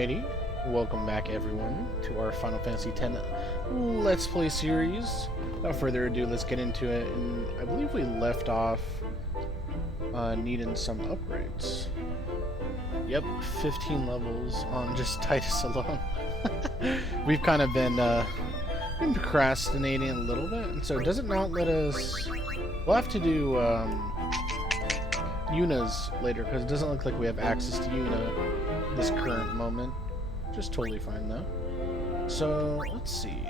Alrighty, welcome back everyone to our Final Fantasy X Let's Play series. Without further ado, let's get into it. And I believe we left off needing some upgrades. Yep, 15 levels on just Titus alone. We've kind of been procrastinating a little bit, and so does it not let us... We'll have to do Yuna's later, because it doesn't look like we have access to Yuna this current moment. Just totally fine though. So let's see.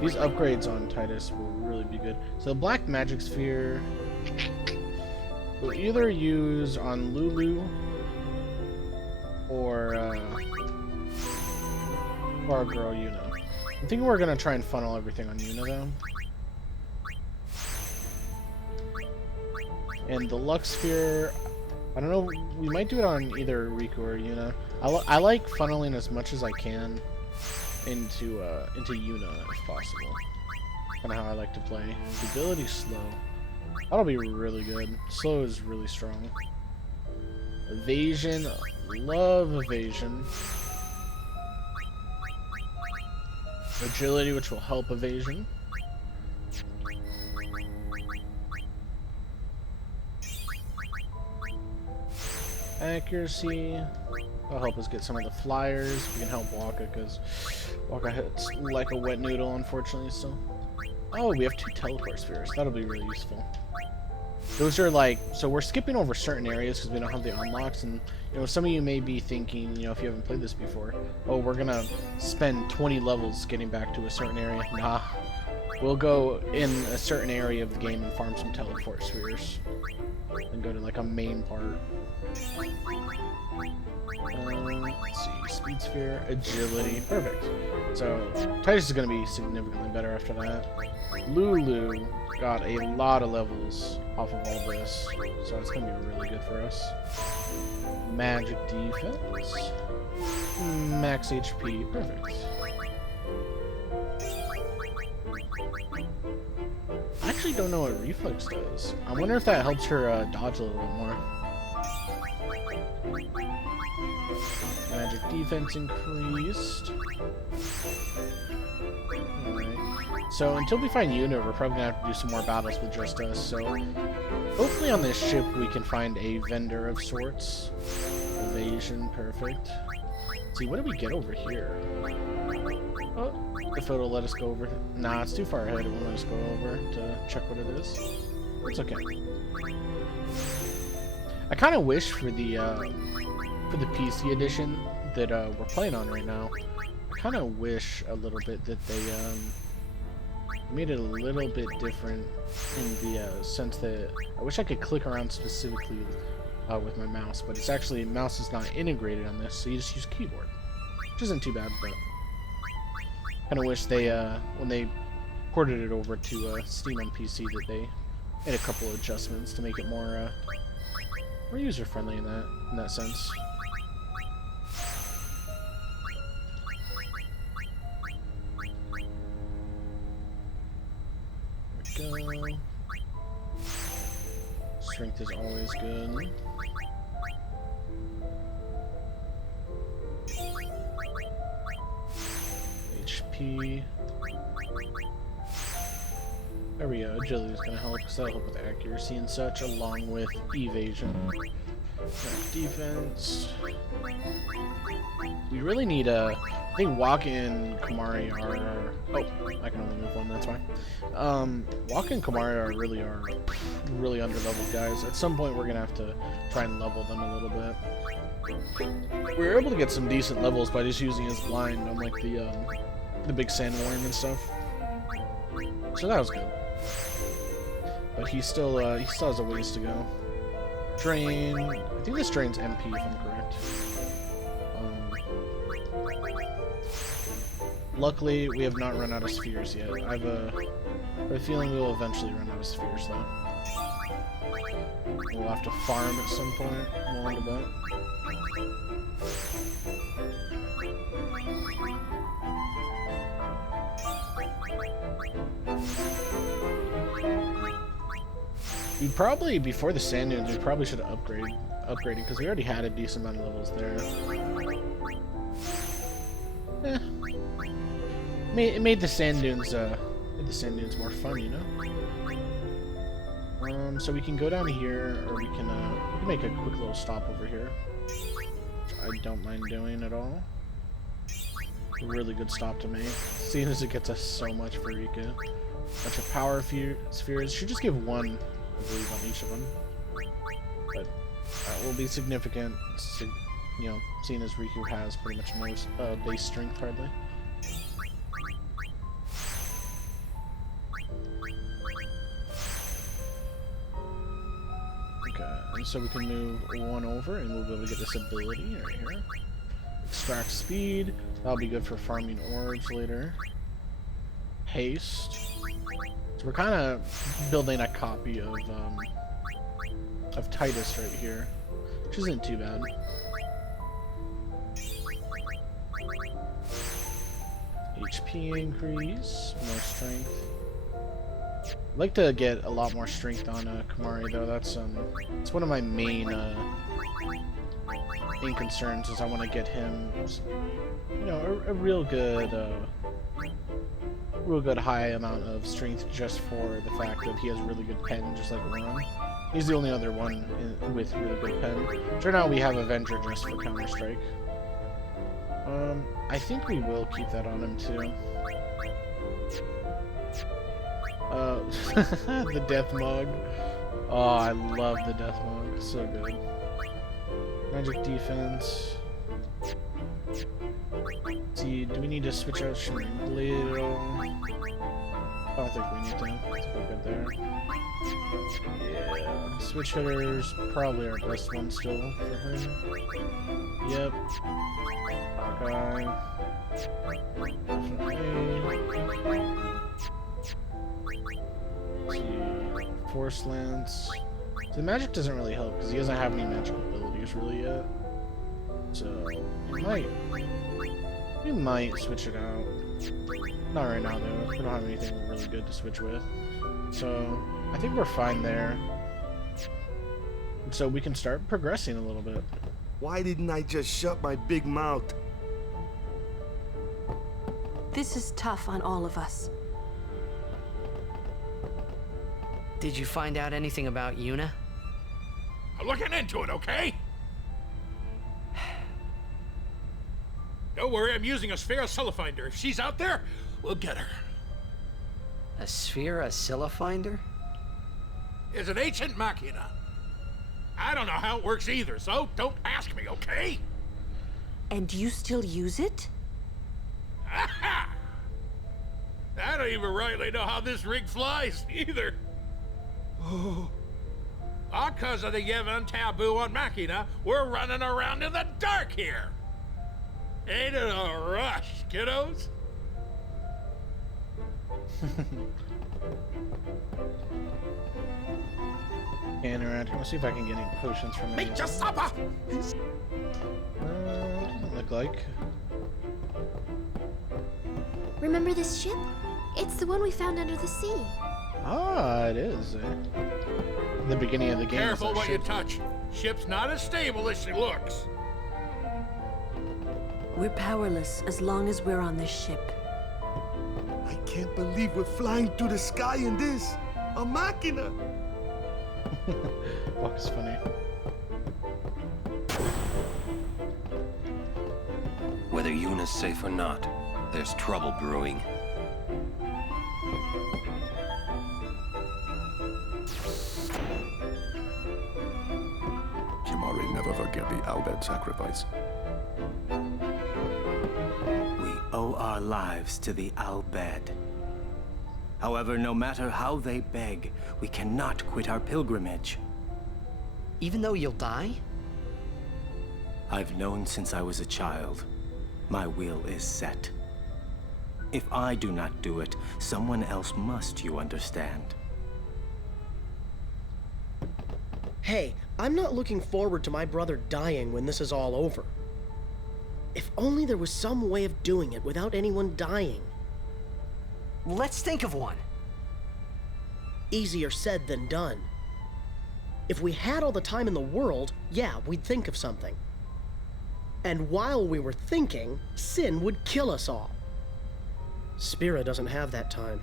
These upgrades on Titus will really be good. So the black magic sphere we'll either use on Lulu or our girl Yuna. I think we're gonna try and funnel everything on Yuna though. And the Lux Sphere, I don't know, we might do it on either Riku or Yuna. I like funneling as much as I can into Yuna if possible. Kind of how I like to play. The ability slow. That'll be really good. Slow is really strong. Evasion, love evasion. Agility, which will help evasion. Accuracy. That'll help us get some of the flyers. We can help Waka because Waka hits like a wet noodle, unfortunately. So, oh, we have 2 teleport spheres. That'll be really useful. Those are like, so we're skipping over certain areas because we don't have the unlocks, and you know, some of you may be thinking, you know, if you haven't played this before, oh, we're gonna spend 20 levels getting back to a certain area. Nah, we'll go in a certain area of the game and farm some teleport spheres, and go to like a main part. Let's see, speed sphere, agility, perfect. So Titus is going to be significantly better after that. Lulu got a lot of levels off of all this, so it's going to be really good for us. Magic defense, max HP, perfect. I actually don't know what reflex does. I wonder if that helps her dodge a little bit more. Magic defense increased. Alright. So until we find Yuna, we're probably gonna have to do some more battles with just us. So hopefully on this ship we can find a vendor of sorts. Evasion, perfect. Let's see, what did we get over here? Oh, if it'll let us go over. Nah, it's too far ahead. It won't let us go over to check what it is. It's okay. I kind of wish for the PC edition that we're playing on right now, I kind of wish a little bit that they made it a little bit different in the sense that I wish I could click around specifically with my mouse, but it's actually, mouse is not integrated on this, so you just use keyboard, which isn't too bad, but kind of wish they, when they ported it over to Steam on PC, that they made a couple of adjustments to make it more user-friendly in that sense. There we go. Strength is always good. HP. There we go. Agility is going to help because that'll help with accuracy and such, along with evasion. Defense. We really need I think Waka and Kamari are... Oh, I can only move one, that's fine. Waka and Kamari are really under-leveled guys. At some point we're going to have to try and level them a little bit. We were able to get some decent levels by just using his blind on like the big sandworm and stuff. So that was good. But he still has a ways to go. Drain. I think this drains MP if I'm correct. Luckily, we have not run out of spheres yet. I have a feeling we will eventually run out of spheres though. We'll have to farm at some point along the boat. We probably, before the sand dunes, we probably should have upgraded because we already had a decent amount of levels there. It made the sand dunes more fun, you know. So we can go down here, or we can make a quick little stop over here, which I don't mind doing at all. A really good stop to make, seeing as it gets us so much for Rika. Bunch of power spheres. Should just give one, I believe, on each of them, but that will be significant, you know, seeing as Riku has pretty much no base strength hardly. Okay, and so we can move one over, and we'll be able to get this ability right here. Extract speed. That'll be good for farming orbs later. Haste. So we're kind of building a copy of Titus right here, which isn't too bad. HP increase, more strength. I'd like to get a lot more strength on Kamari though. That's it's one of my main concerns, is I want to get him, you know, a real good high amount of strength, just for the fact that he has really good pen, just like Ron. He's the only other one with really good pen. So now we have Avenger just for Counter-Strike. I think we will keep that on him too. The Death Mug. Oh, I love the Death Mug. So good. Magic defense. See, do we need to switch out Shimmering Blade at all? I don't think we need to. I think we're good there. Yeah. Switch hitters, probably our best one still for her. Yep. Hawkeye. See, Force Lance. So the magic doesn't really help because he doesn't have any magical abilities really yet. So we might switch it out. Not right now though. We don't have anything really good to switch with. So I think we're fine there. So we can start progressing a little bit. Why didn't I just shut my big mouth? This is tough on all of us. Did you find out anything about Yuna? I'm looking into it, okay? Don't worry, I'm using a sphere finder. If she's out there, we'll get her. A sphere finder? It's an ancient machina. I don't know how it works either, so don't ask me, okay? And you still use it? Aha! I don't even rightly know how this rig flies, either. Oh. All cause of the Yevon taboo on Machina, we're running around in the dark here. Ain't it a rush, kiddos? And around here, let's see if I can get any potions from Make your supper! Doesn't look like. Remember this ship? It's the one we found under the sea. Ah, it is. The beginning of the game. Careful what you touch. Ship's not as stable as she looks. We're powerless as long as we're on this ship. I can't believe we're flying through the sky in this. A machina. Fuck, is funny. Whether Yuna's safe or not, there's trouble brewing. Kimari never forget the Albed sacrifice. We owe our lives to the Albed. However, no matter how they beg, we cannot quit our pilgrimage. Even though you'll die? I've known since I was a child. My will is set. If I do not do it, someone else must, you understand. Hey, I'm not looking forward to my brother dying when this is all over. If only there was some way of doing it without anyone dying. Let's think of one. Easier said than done. If we had all the time in the world, yeah, we'd think of something. And while we were thinking, sin would kill us all. Spira doesn't have that time.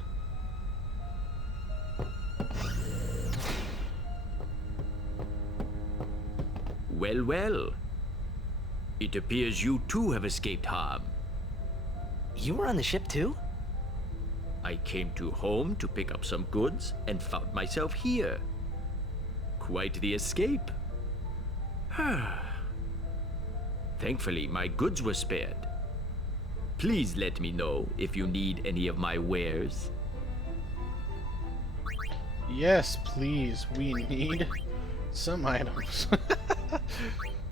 Well, well. It appears you too have escaped harm. You were on the ship too? I came to home to pick up some goods and found myself here. Quite the escape. Thankfully, my goods were spared. Please let me know if you need any of my wares. Yes, please. We need some items.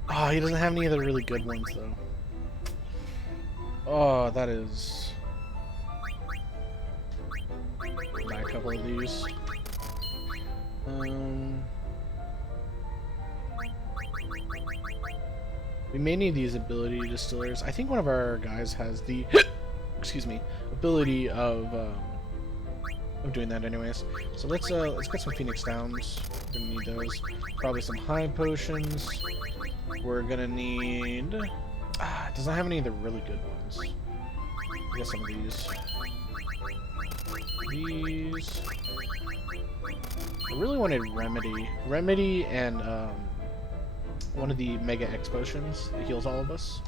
Oh, he doesn't have any of the really good ones, though. Oh, that is... Buy a couple of these. We may need these ability distillers. I think one of our guys has the excuse me, ability of doing that anyways. So let's get some Phoenix Downs. We're gonna need those. Probably some high potions. We're gonna need it doesn't have any of the really good ones. I guess some of these. These. I really wanted Remedy. Remedy and one of the Mega X potions that heals all of us.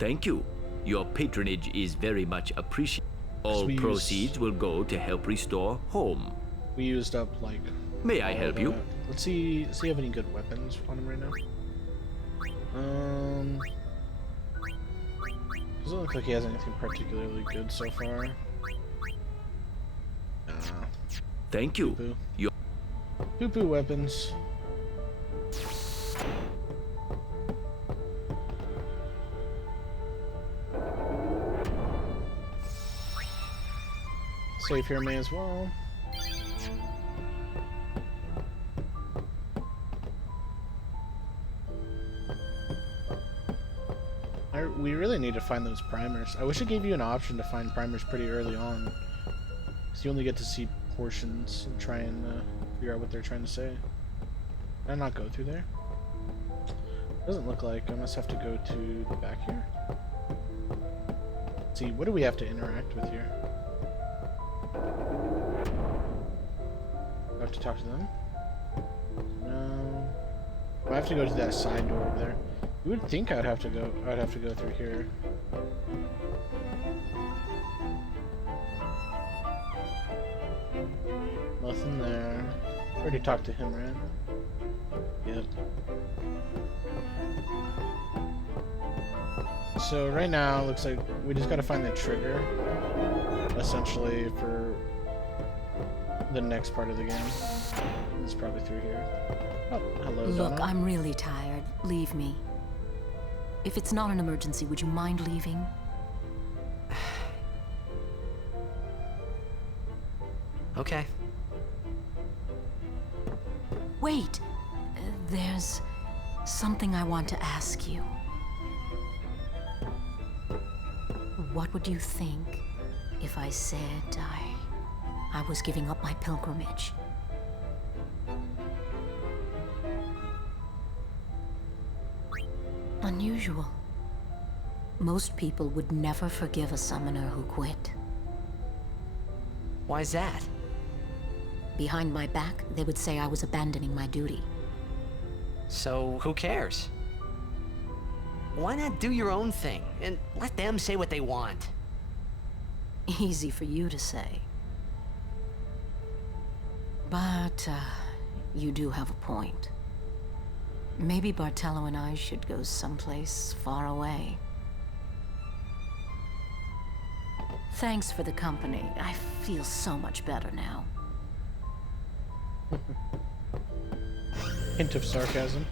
Thank you. Your patronage is very much appreciated. All proceeds will go to help restore home. We used up like. May I help you? Let's see. Does he have any good weapons on him right now? Doesn't look like he has anything particularly good so far. Thank you. Poo-poo. Poo-poo weapons. Save here may as well. We really need to find those primers. I wish it gave you an option to find primers pretty early on. So you only get to see portions and try and figure out what they're trying to say. Can I not go through there? Doesn't look like. I must have to go to the back here. Let's see, what do we have to interact with here? Do I have to talk to them? No. I have to go to that side door over there. You would think I'd have to go through here. Nothing there. Already talked to him, right? Yep. So right now, looks like we just gotta find the trigger, essentially, for the next part of the game. It's probably through here. Oh, hello, Look, Donna. I'm really tired. Leave me. If it's not an emergency, would you mind leaving? Okay. Wait! There's something I want to ask you. What would you think if I said I was giving up my pilgrimage? Unusual. Most people would never forgive a summoner who quit. Why's that? Behind my back, they would say I was abandoning my duty. So, who cares? Why not do your own thing and let them say what they want? Easy for you to say. But, you do have a point. Maybe Bartello and I should go someplace far away. Thanks for the company. I feel so much better now. Hint of sarcasm.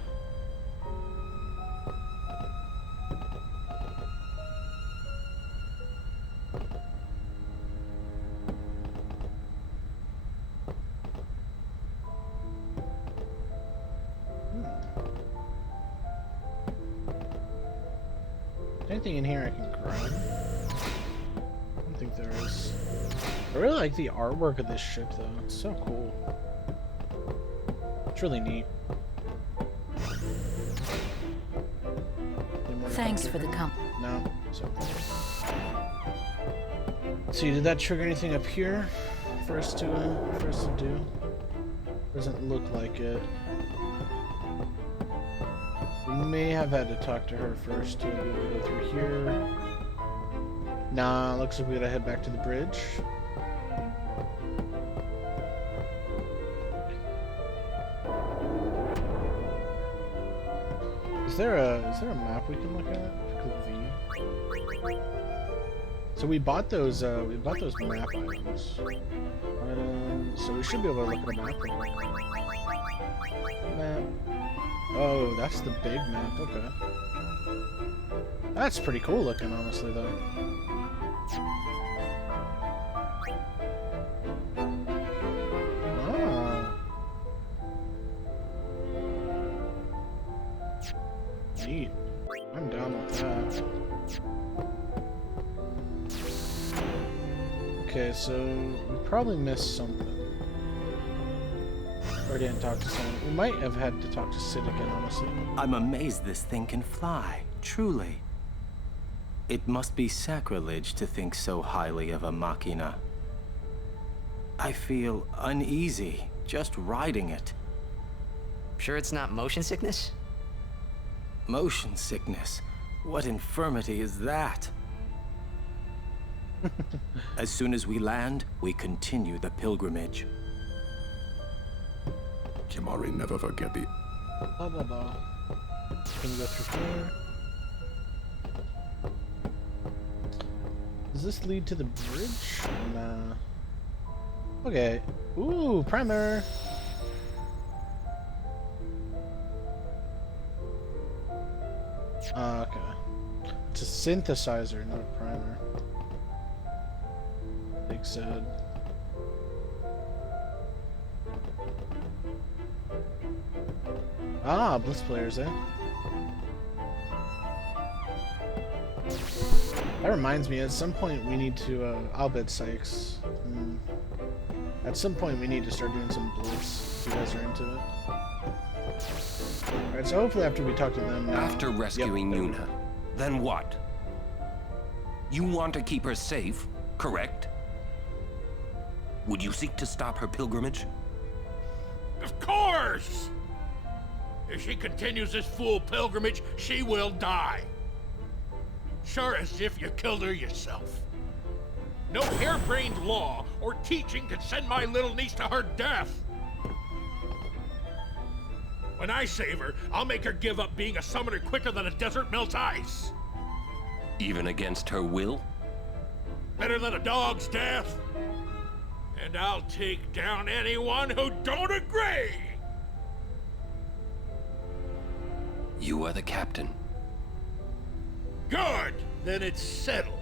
Anything in here I can grab? I don't think there is. I really like the artwork of this ship, though. It's so cool. It's really neat. Thanks for the company. No. So. Let's see, did that trigger anything up here for us to do? Doesn't look like it. We may have had to talk to her first to be able to go through here. Nah, looks like we gotta head back to the bridge. Is there a map we can look at? Click V. So we bought those map items. So we should be able to look at a map. Map. Oh, that's the big map. Okay. That's pretty cool looking, honestly, though. Ah. Neat. I'm down with that. Okay, so we probably missed something. Or didn't talk to someone. We might have had to talk to Sid again, honestly. I'm amazed this thing can fly, truly. It must be sacrilege to think so highly of a machina. I feel uneasy just riding it. Sure it's not motion sickness? Motion sickness? What infirmity is that? As soon as we land, we continue the pilgrimage. Kimari never forget the... Blah, blah, blah. Can we go through here? Does this lead to the bridge? Nah. Okay. Ooh, primer! Okay. It's a synthesizer, not a primer. Big sad. Ah, Bliss players, eh? That reminds me, at some point we need to, Albed Sykes. At some point we need to start doing some Blitz, if you guys are into it. Alright, so hopefully after we talk to them now... After rescuing Yuna, then what? You want to keep her safe, correct? Would you seek to stop her pilgrimage? Of course! If she continues this fool pilgrimage, she will die. Sure as if you killed her yourself. No harebrained law or teaching can send my little niece to her death. When I save her, I'll make her give up being a summoner quicker than a desert melts ice. Even against her will? Better than a dog's death. And I'll take down anyone who don't agree. You are the captain. Good! Then it's settled.